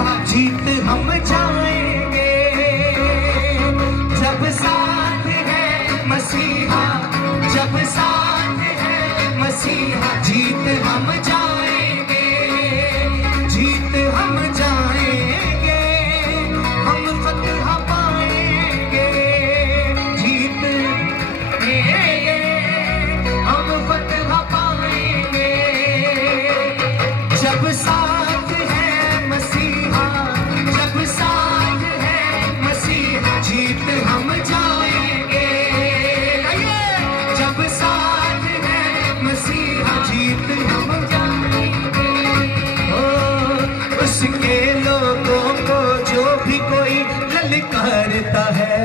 मसीहा जीत हम जाएंगे, जब साथ है मसीहा, जब साथ है मसीहा जीत हम जाएंगे, जीत हम जाएंगे, हम फतह पाएंगे, जीत हम फतह पाएंगे, जब साथ है मसीहा, जब साथ है मसीहा जीत हम जाएंगे, जब साथ है मसीहा जीत हम जाएंगे। उसके लोगों को जो भी कोई ललकारता है,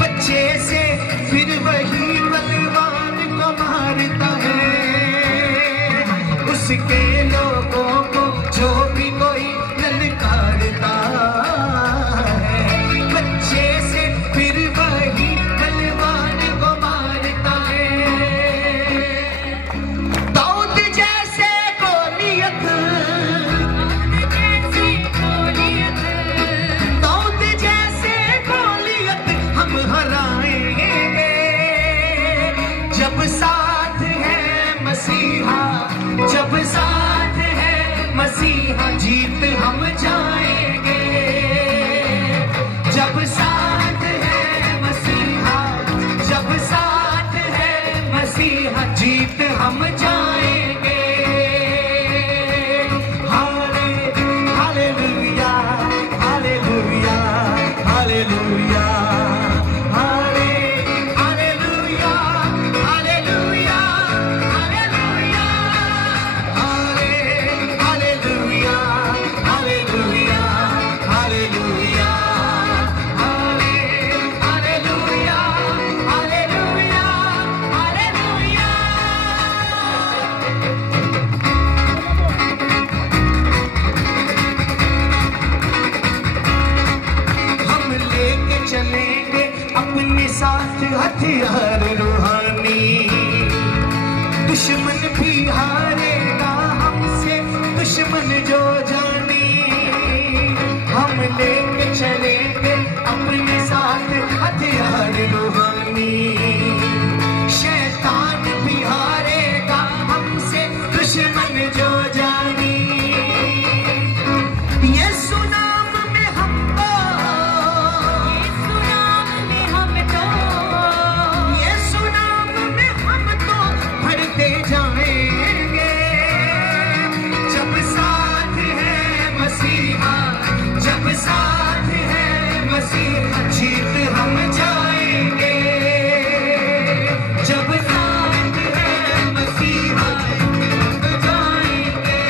बच्चे से फिर वही बलवान को मारता है। उसके लोगों को जो भी कोई ललकारता है, बच्चे से फिर वही बलवान को मारता है। दाऊद जैसे गोलियत, दाऊद जैसे गोलियत हम हराएंगे, जब साथ है मसीहा, जब साथ है मसीहा जीत हम जाएंगे, जब साथ है मसीहा, जब साथ है मसीहा जीत हम जाएंगे। Hallelujah, hallelujah, hallelujah, hallelujah, hallelujah, hallelujah, hallelujah, hallelujah, hallelujah, hallelujah, hallelujah, hallelujah. हम लेके चलेंगे अपने साथ हथियार रूहानी, दुश्मन भी हारेगा हमसे, दुश्मन जो जानी। हम लेके चलेंगे अपने साथ हथियार रूहानी, शैतान भी हारेगा हमसे, दुश्मन जो जानी। यीशु नाम में हमको, यीशु नाम में हम तो बढ़ते जाएंगे, जब साथ है मसीहा, जब साथ है मसीहा जीत हम जाएंगे, जब साथ है मसीहा जीत जाएंगे।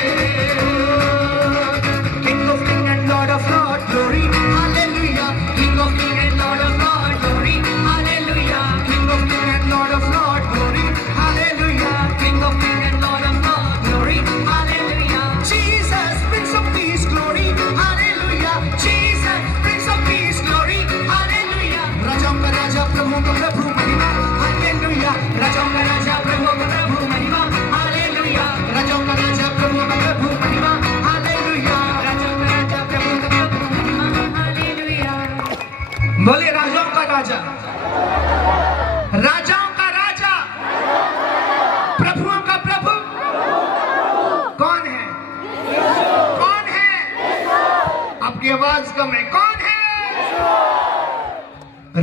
King of King and Lord of Lord, glory, hallelujah. King of King and Lord of Lord, glory, hallelujah. King of King and Lord of Lord, glory, hallelujah. King of King and Lord of Lord, glory, hallelujah. Jesus, Prince of Peace, glory, hallelujah. Jesus, Prince of Peace, glory, hallelujah. राजाओं का राजा प्रभुओं का प्रभु महिमा, hallelujah. राजाओं का राजा प्रभुओं का प्रभु महिमा, hallelujah. राजाओं का राजा प्रभुओं का प्रभु महिमा, hallelujah. राजाओं का राजा प्रभुओं का प्रभु महिमा, hallelujah. बोले राजाओं का राजा, राजाओं का राजा, प्रभुओं का प्रभु कौन है? कौन है? आपकी आवाज कम है, कौन है?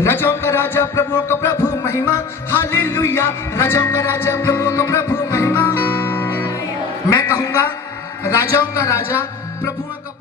राजाओं का राजा प्रभुओं का प्रभु महिमा, हालेलुया। राजाओं का राजा प्रभुओं का प्रभु महिमा। मैं कहूंगा राजाओं का राजा प्रभुओं का